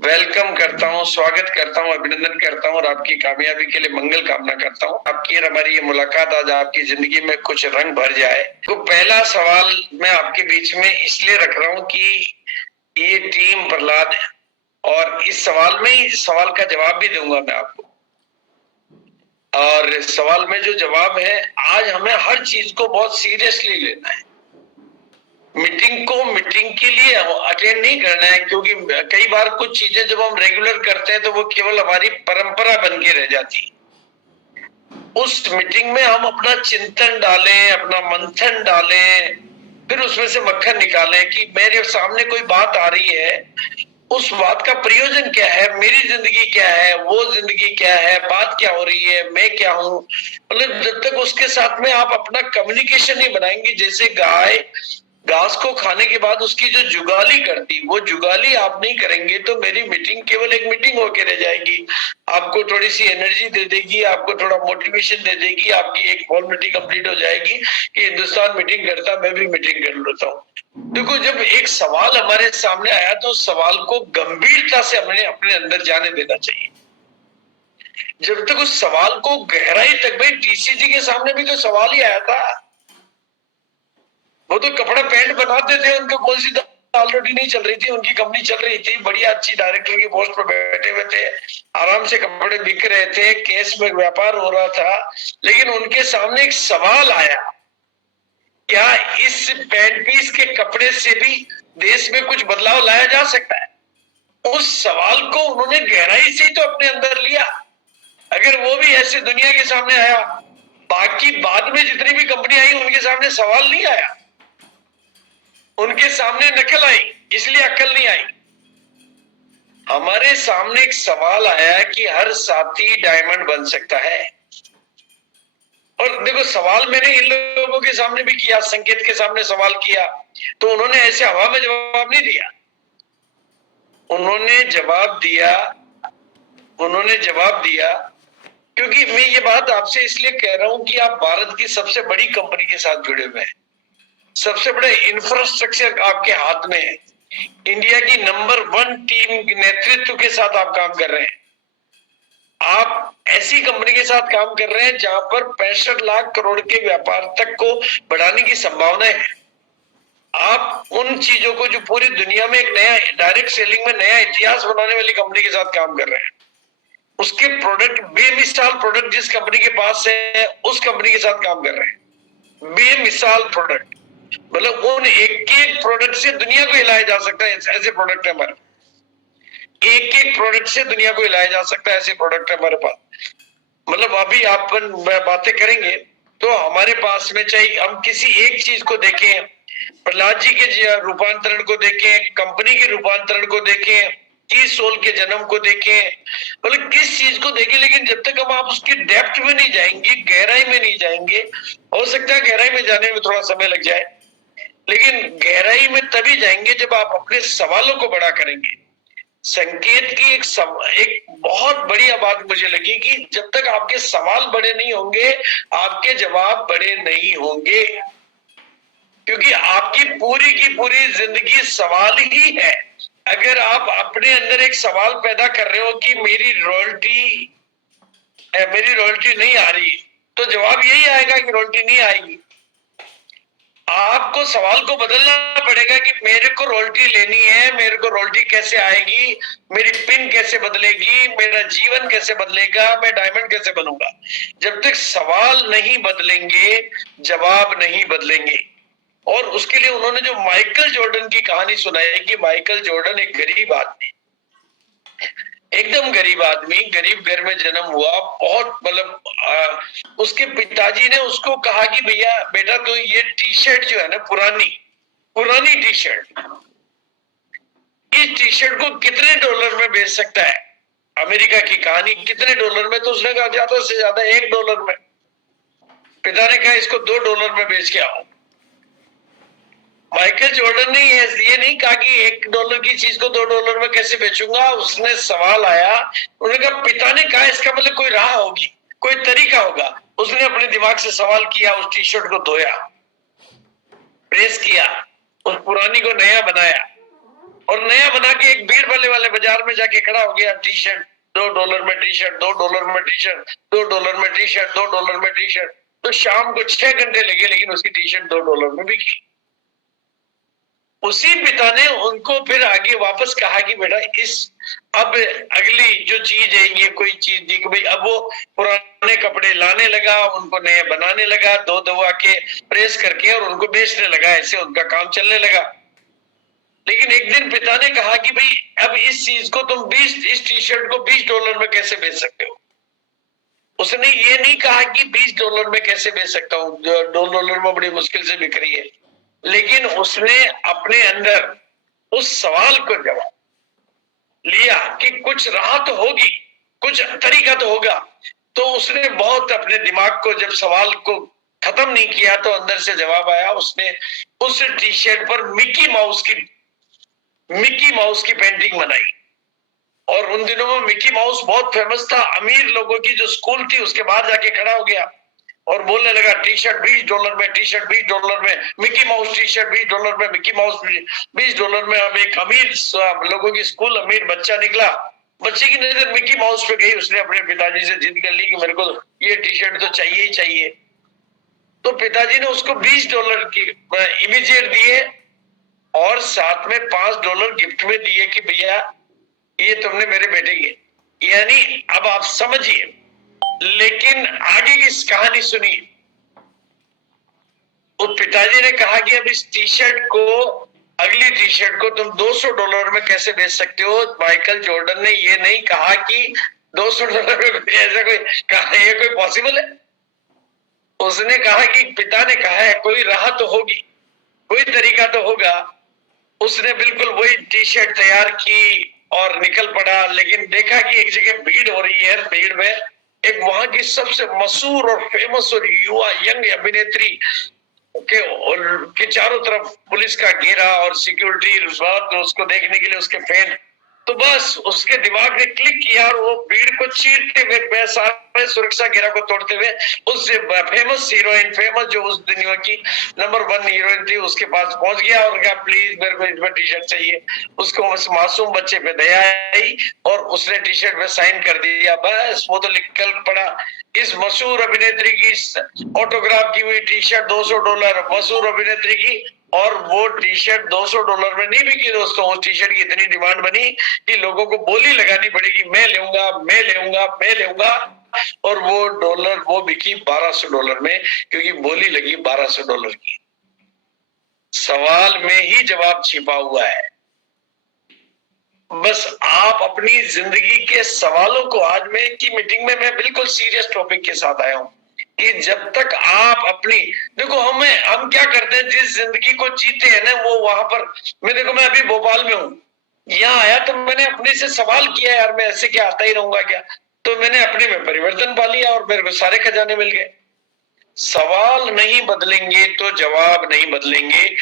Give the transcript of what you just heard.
Welcome करता हूँ, स्वागत करता हूँ, अभिनंदन करता हूँ और आपकी कामयाबी के लिए मंगल कामना करता हूँ। आपकी और हमारी ये मुलाकात आज आपकी जिंदगी में कुछ रंग भर जाए। तो पहला सवाल मैं आपके बीच में इसलिए रख रहा हूँ कि ये टीम प्रहलाद है और इस सवाल का जवाब भी दूंगा मैं आपको। और सवाल में जो जवाब है, आज हमें हर चीज को बहुत सीरियसली लेना है। मीटिंग को मीटिंग के लिए अटेंड नहीं करना है, क्योंकि कई बार कुछ चीजें जब हम रेगुलर करते हैं तो वो केवल हमारी परंपरा बन के रह जाती। उस मीटिंग में हम अपना चिंतन डालें, अपना मंथन डालें, फिर उसमें से मक्खन निकालें कि मेरे सामने कोई बात आ रही है, उस बात का प्रयोजन क्या है, मेरी जिंदगी क्या है, वो जिंदगी क्या है, बात क्या हो रही है, मैं क्या हूं। मतलब जब तक उसके साथ में आप अपना कम्युनिकेशन नहीं बनाएंगे, जैसे गाय घास को खाने के बाद उसकी जो जुगाली करती, वो जुगाली आप नहीं करेंगे तो मेरी मीटिंग केवल एक मीटिंग होकर रह जाएगी। आपको थोड़ी सी एनर्जी दे देगी, आपको थोड़ा मोटिवेशन दे देगी, आपकी एक फॉर्मेलिटी कंप्लीट हो जाएगी कि हिंदुस्तान मीटिंग करता, मैं भी मीटिंग कर लेता हूँ। देखो, जब एक सवाल हमारे सामने आया तो उस सवाल को गंभीरता से हमने अपने अंदर जाने देना चाहिए। जब तक उस सवाल को गहराई तक, भाई टीसीजी के सामने भी तो सवाल ही आया था। वो तो कपड़ा पैंट बनाते थे, उनको कौन सी दाल रोटी नहीं चल रही थी, उनकी कंपनी चल रही थी, बढ़िया अच्छी डायरेक्टर की पोस्ट पर बैठे हुए थे, आराम से कपड़े बिक रहे थे, केस में व्यापार हो रहा था। लेकिन उनके सामने एक सवाल आया, क्या इस पैंट पीस के कपड़े से भी देश में कुछ बदलाव लाया जा सकता है? उस सवाल को उन्होंने गहराई से तो अपने अंदर लिया। अगर वो भी ऐसे दुनिया के सामने आया, बाकी बाद में जितनी भी कंपनी आई उनके सामने सवाल नहीं आया, उनके सामने नकल आई, इसलिए अक्ल नहीं आई। हमारे सामने एक सवाल आया कि हर साथी डायमंड बन सकता है। और देखो, सवाल मैंने इन लोगों के सामने भी किया, संकेत के सामने सवाल किया, तो उन्होंने ऐसे हवा में जवाब नहीं दिया। उन्होंने जवाब दिया क्योंकि मैं ये बात आपसे इसलिए कह रहा हूं कि आप भारत की सबसे बड़ी कंपनी के साथ जुड़े हुए हैं, सबसे बड़े इंफ्रास्ट्रक्चर आपके हाथ में है, इंडिया की नंबर 1 टीम नेतृत्व के साथ आप काम कर रहे हैं। आप ऐसी कंपनी के साथ काम कर रहे हैं जहां पर 65 लाख करोड़ के व्यापार तक को बढ़ाने की संभावना है। आप उन चीजों को, जो पूरी दुनिया में एक नया डायरेक्ट सेलिंग में नया इतिहास बनाने वाली कंपनी के साथ काम कर रहे हैं। उसके प्रोडक्ट, बेमिसाल प्रोडक्ट जिस कंपनी के पास है, उस कंपनी के साथ काम कर रहे हैं। बेमिसाल प्रोडक्ट, मतलब उन एक एक प्रोडक्ट से दुनिया को हिलाया जा सकता है, ऐसे प्रोडक्ट है हमारे। एक एक प्रोडक्ट से दुनिया को हिलाया जा सकता है, ऐसे प्रोडक्ट है हमारे पास। मतलब अभी आप बातें करेंगे तो हमारे पास में, चाहे हम किसी एक चीज को देखें, प्रहलाद जी के रूपांतरण को देखें, कंपनी के रूपांतरण को देखें, की सोल के जन्म को देखें, मतलब किस चीज को देखें, लेकिन जब तक हम आप उसकी डेप्थ में नहीं जाएंगे, गहराई में नहीं जाएंगे, हो सकता है गहराई में जाने में थोड़ा समय लग जाए, लेकिन गहराई में तभी जाएंगे जब आप अपने सवालों को बड़ा करेंगे। संकेत की एक बहुत बढ़िया बात मुझे लगी कि जब तक आपके सवाल बड़े नहीं होंगे, आपके जवाब बड़े नहीं होंगे, क्योंकि आपकी पूरी की पूरी जिंदगी सवाल ही है। अगर आप अपने अंदर एक सवाल पैदा कर रहे हो कि मेरी रॉयल्टी नहीं आ रही, तो जवाब यही आएगा कि रॉयल्टी नहीं आएगी। आपको सवाल को बदलना पड़ेगा कि मेरे को रॉयल्टी लेनी है, मेरे को रॉयल्टी कैसे आएगी, मेरी पिन कैसे बदलेगी, मेरा जीवन कैसे बदलेगा, मैं डायमंड कैसे बनूंगा। जब तक सवाल नहीं बदलेंगे, जवाब नहीं बदलेंगे। और उसके लिए उन्होंने जो माइकल जॉर्डन की कहानी सुनाई कि माइकल जॉर्डन एक गरीब आदमी, एकदम गरीब आदमी, गरीब घर में जन्म हुआ, बहुत मतलब उसके पिताजी ने उसको कहा कि भैया बेटा, तो ये टी शर्ट जो है ना, पुरानी टी शर्ट, इस टी शर्ट को कितने डॉलर में बेच सकता है? अमेरिका की कहानी, कितने डॉलर में? तो उसने कहा ज्यादा से ज्यादा $1 में। पिता ने कहा इसको $2 में बेच के आओ। माइकल जॉर्डन ने ये नहीं कहा कि $1 की चीज को $2 में कैसे बेचूंगा। उसने सवाल आया, उन्होंने कहा, पिता ने कहा इसका मतलब कोई राह होगी, कोई तरीका होगा। उसने अपने दिमाग से सवाल किया, उस टी शर्ट को धोया, प्रेस किया, उस पुरानी को नया बनाया, और नया बना के एक भीड़ वाले बाजार में जाके खड़ा हो गया, टी शर्ट $2 में, टी शर्ट $2 में, टी शर्ट $2 में, टी शर्ट $2 में, टी शर्ट। तो शाम को 6 घंटे लगे, लेकिन उसकी टी शर्ट $2 में बिकी। उसी पिता ने उनको फिर आगे वापस कहा कि बेटा इस अब अगली जो चीज है, ये कोई चीज दी कि भाई, अब वो पुराने कपड़े लाने लगा, उनको नए बनाने लगा, धो धुआ के प्रेस करके और उनको बेचने लगा। ऐसे उनका काम चलने लगा। लेकिन एक दिन पिता ने कहा कि भाई अब इस चीज को तुम इस टी शर्ट को $20 में कैसे बेच सकते हो। उसने ये नहीं कहा कि $20 में कैसे बेच सकता हूँ, $2 में बड़ी मुश्किल से बिक रही है। लेकिन उसने अपने अंदर उस सवाल को जवाब लिया कि कुछ राह तो होगी, कुछ तरीका तो होगा। तो उसने बहुत अपने दिमाग को, जब सवाल को खत्म नहीं किया तो अंदर से जवाब आया। उसने उस टी शर्ट पर मिकी माउस की पेंटिंग बनाई। और उन दिनों में मिकी माउस बहुत फेमस था। अमीर लोगों की जो स्कूल थी उसके बाहर जाके खड़ा हो गया और बोलने लगा, टी शर्ट $20 में, टी शर्ट $20 में, मिकी माउस टी शर्ट $20 में, मिकी माउस $20 में। अब एक अमीर लोगों की स्कूल, अमीर बच्चा निकला। बच्चे की नजर मिकी माउस पे गई। उसने अपने पिताजी से जिद कर ली कि मेरे को ये टी शर्ट तो चाहिए ही चाहिए। तो पिताजी ने उसको $20 की इमीडिएट दिए और साथ में $5 गिफ्ट में दिए कि भैया ये तुमने मेरे बेटे की। यानी अब आप समझिए, लेकिन आगे की कहानी सुनिए। उस पिताजी ने कहा कि अब इस टी शर्ट को, अगली टी शर्ट को तुम $200 में कैसे बेच सकते हो। माइकल जॉर्डन ने ये नहीं कहा कि $200 में, ऐसा कोई कहा, ये कोई पॉसिबल है। उसने कहा कि पिता ने कहा है कोई राह तो होगी, कोई तरीका तो होगा। उसने बिल्कुल वही टी शर्ट तैयार की और निकल पड़ा। लेकिन देखा कि एक जगह भीड़ हो रही है। भीड़ में एक वहां की सबसे मशहूर और फेमस और युवा यंग अभिनेत्री के चारों तरफ पुलिस का घेरा और सिक्योरिटी उसको देखने के लिए उसके फैन। तो बस उसके दिमाग ने क्लिक किया और वो भीड़ को चीरते हुए, सारे सुरक्षा घेरा को तोड़ते हुए उस फेमस हीरोइन, फेमस जो उस दुनिया की नंबर 1 हीरोइन थी, उसके पास पहुंच गया और कहा प्लीज मेरे को इसमें टी शर्ट चाहिए। उसको उस मासूम बच्चे पे दया आई और उसने टी शर्ट पे साइन कर दिया। बस वो तो निकल पड़ा। इस मशहूर अभिनेत्री की ऑटोग्राफ की हुई टी शर्ट $200, मशहूर अभिनेत्री की। और वो टी शर्ट $200 में नहीं बिकी दोस्तों। उस टी शर्ट की इतनी डिमांड बनी कि लोगों को बोली लगानी पड़ेगी, मैं लूंगा, मैं लूंगा, मैं लूंगा। और वो बिकी $1200 में, क्योंकि बोली लगी $1200 की। सवाल में ही जवाब छिपा हुआ है। बस आप अपनी जिंदगी के सवालों को, आज में की मीटिंग में मैं बिल्कुल सीरियस टॉपिक के साथ आया हूं कि जब तक आप अपनी, देखो हम क्या करते हैं, जिस जिंदगी को जीते हैं ना, वो वहां पर, मैं अभी भोपाल में हूँ, यहाँ आया तो मैंने अपने से सवाल किया, यार मैं ऐसे क्या आता ही रहूंगा क्या। तो मैंने अपने में परिवर्तन पा लिया और मेरे को सारे खजाने मिल गए। सवाल नहीं बदलेंगे तो जवाब नहीं बदलेंगे।